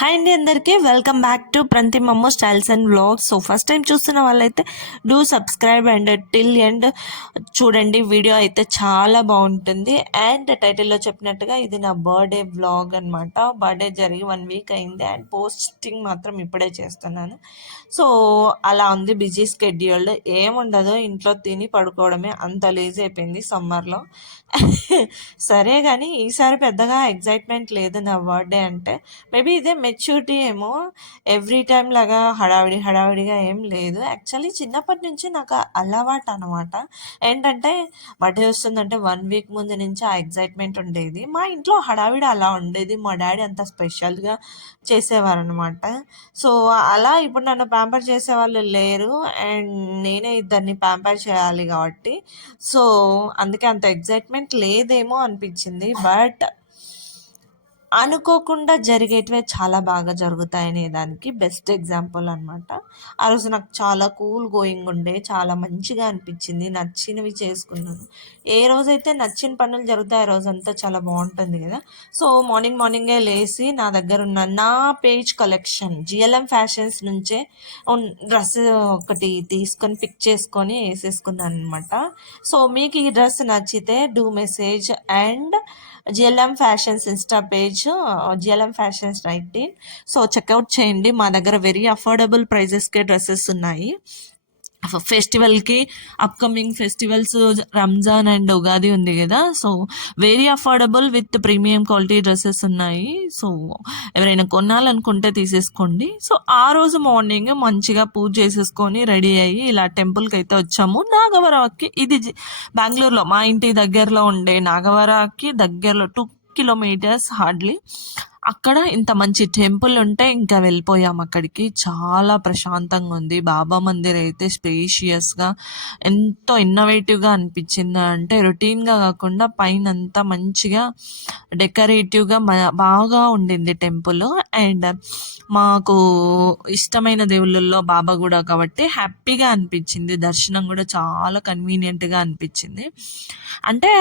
Hi అండి, అందరికీ welcome back to ప్రంతి మమ్మో styles and vlogs. So first time చూస్తున్న వాళ్ళైతే do subscribe and till end చూడండి. వీడియో అయితే చాలా బాగుంటుంది. అండ్ టైటిల్లో చెప్పినట్టుగా ఇది నా బర్త్డే వ్లాగ్ అనమాట. బర్త్డే జరిగి 1 వీక్ అయింది అండ్ పోస్టింగ్ మాత్రం ఇప్పుడే చేస్తున్నాను. సో అలా ఉంది బిజీ స్కెడ్యూల్డ్. ఏముండదు, ఇంట్లో తిని పడుకోవడమే. అంత లేజీ అయిపోయింది సమ్మర్లో. సరే కానీ ఈసారి పెద్దగా ఎగ్జైట్మెంట్ లేదు నా బర్త్డే అంటే. మేబీ ఇదే మెచ్యూరిటీ ఏమో. ఎవ్రీ టైం లాగా హడావిడిగా ఏం లేదు. యాక్చువల్లీ చిన్నప్పటి నుంచి నాకు అలవాటు అనమాట. ఏంటంటే బర్త్డే వస్తుందంటే 1 వీక్ ముందు నుంచి ఆ ఎగ్జైట్మెంట్ ఉండేది. మా ఇంట్లో హడావిడి అలా ఉండేది. మా డాడీ అంత స్పెషల్గా చేసేవారనమాట. సో అలా ఇప్పుడు నన్ను ప్యాంపర్ చేసేవాళ్ళు లేరు అండ్ నేనే ఇద్దరిని ప్యాంపర్ చేయాలి కాబట్టి సో అందుకే అంత ఎగ్జైట్మెంట్ లేదేమో అనిపించింది. బట్ అనుకోకుండా జరిగేటివే చాలా బాగా జరుగుతాయనే దానికి బెస్ట్ ఎగ్జాంపుల్ అనమాట. ఆ రోజు నాకు చాలా కూల్ గోయింగ్ ఉండే, చాలా మంచిగా అనిపించింది. నచ్చినవి చేసుకున్నాను. ఏ రోజైతే నచ్చిన పనులు జరుగుతాయి ఆ రోజంతా చాలా బాగుంటుంది కదా. సో మార్నింగే లేచి నా దగ్గర ఉన్న నా పేజ్ కలెక్షన్ జిఎల్ఎం ఫ్యాషన్స్ నుంచే డ్రెస్ ఒకటి తీసుకొని పిక్ చేసుకొని వేసేసుకున్నాను అనమాట. సో మీకు ఈ డ్రెస్ నచ్చితే do message and GLM fashions Insta page GLM fashions 19. So checkout చేయండి. మా దగ్గర వెరీ అఫోర్డబుల్ ప్రైజెస్కే డ్రెస్సెస్ ఉన్నాయి. ఫెస్టివల్కి upcoming festivals Ramzan and Ugadi ఉంది కదా. So very affordable with premium quality dresses ఉన్నాయి. సో ఎవరైనా కొనాలనుకుంటే తీసేసుకోండి. సో ఆ రోజు మార్నింగ్ మంచిగా పూజ చేసేసుకొని రెడీ అయ్యి ఇలా టెంపుల్కి అయితే వచ్చాము. నాగవరాకి ఇది బెంగళూరులో మా ఇంటి దగ్గరలో ఉండే నాగవరాకి దగ్గరలో 2 కిలోమీటర్స్ హార్డ్లీ. అక్కడ ఇంత మంచి టెంపుల్ ఉంటే ఇంకా వెళ్ళిపోయాం అక్కడికి. చాలా ప్రశాంతంగా ఉంది. బాబా మందిర్ అయితే స్పేషియస్గా ఎంతో ఇన్నోవేటివ్గా అనిపించింది. అంటే రొటీన్గా కాకుండా పైన అంతా మంచిగా డెకరేటివ్గా బాగా ఉండింది టెంపుల్. అండ్ మాకు ఇష్టమైన దేవుళ్ళల్లో బాబా కూడా కాబట్టి హ్యాపీగా అనిపించింది. దర్శనం కూడా చాలా కన్వీనియంట్గా అనిపించింది. అంటే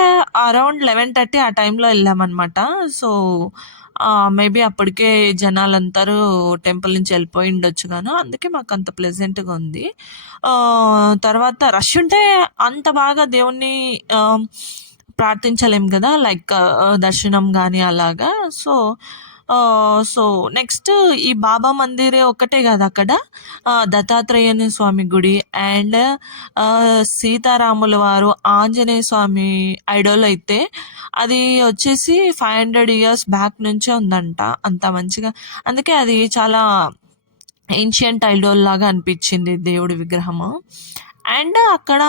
అరౌండ్ 11:30 ఆ టైంలో వెళ్ళామన్నమాట. సో మేబీ అప్పటికే జనాలందరూ టెంపుల్ నుంచి వెళ్ళిపోయి ఉండొచ్చు గాను, అందుకే మాకు అంత ప్లెజెంట్గా ఉంది. తర్వాత రష్ ఉంటే అంత బాగా దేవుణ్ణి ప్రార్థించలేం కదా, లైక్ దర్శనం కానీ అలాగా. సో నెక్స్ట్ ఈ బాబా మందిరే ఒక్కటే కాదు అక్కడ దత్తాత్రేయ స్వామి గుడి అండ్ సీతారాముల వారు ఆంజనేయ స్వామి ఐడోల్ అయితే అది వచ్చేసి 500 years బ్యాక్ నుంచే ఉందంట. అంత మంచిగా, అందుకే అది చాలా ఏన్షియంట్ ఐడోల్ లాగా అనిపించింది దేవుడి విగ్రహము. అండ్ అక్కడ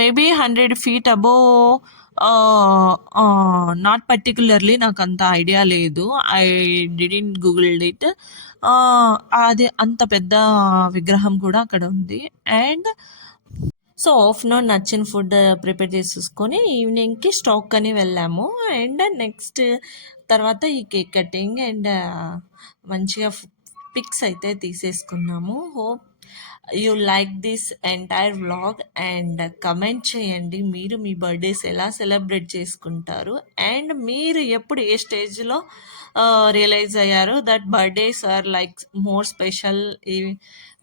maybe 100 feet above, not particularly నాకు అంత ఐడియా లేదు, ఐ డిడెంట్ గూగుల్ ఇట్. అది అంత పెద్ద విగ్రహం కూడా అక్కడ ఉంది. అండ్ సో ఆఫ్టర్నూన్ నచ్చిన ఫుడ్ ప్రిపేర్ చేసేసుకొని ఈవినింగ్కి స్టాక్ అని వెళ్ళాము. అండ్ నెక్స్ట్ తర్వాత ఈ కేక్ కటింగ్ అండ్ మంచిగా పిక్స్ అయితే తీసేసుకున్నాము. Hope you like this entire vlog and comment చేయండి మీరు మీ బర్త్డేస్ ఎలా సెలబ్రేట్ చేసుకుంటారు అండ్ మీరు ఎప్పుడు ఏ స్టేజ్లో రియలైజ్ అయ్యారు that birthdays are like more special,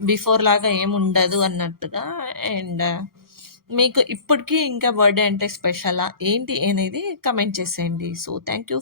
before లాగా ఏముండదు అన్నట్టుగా. అండ్ మీకు ఇప్పటికీ ఇంకా బర్త్డే అంటే స్పెషలా ఏంటి అనేది కమెంట్ చేసేయండి. So thank you.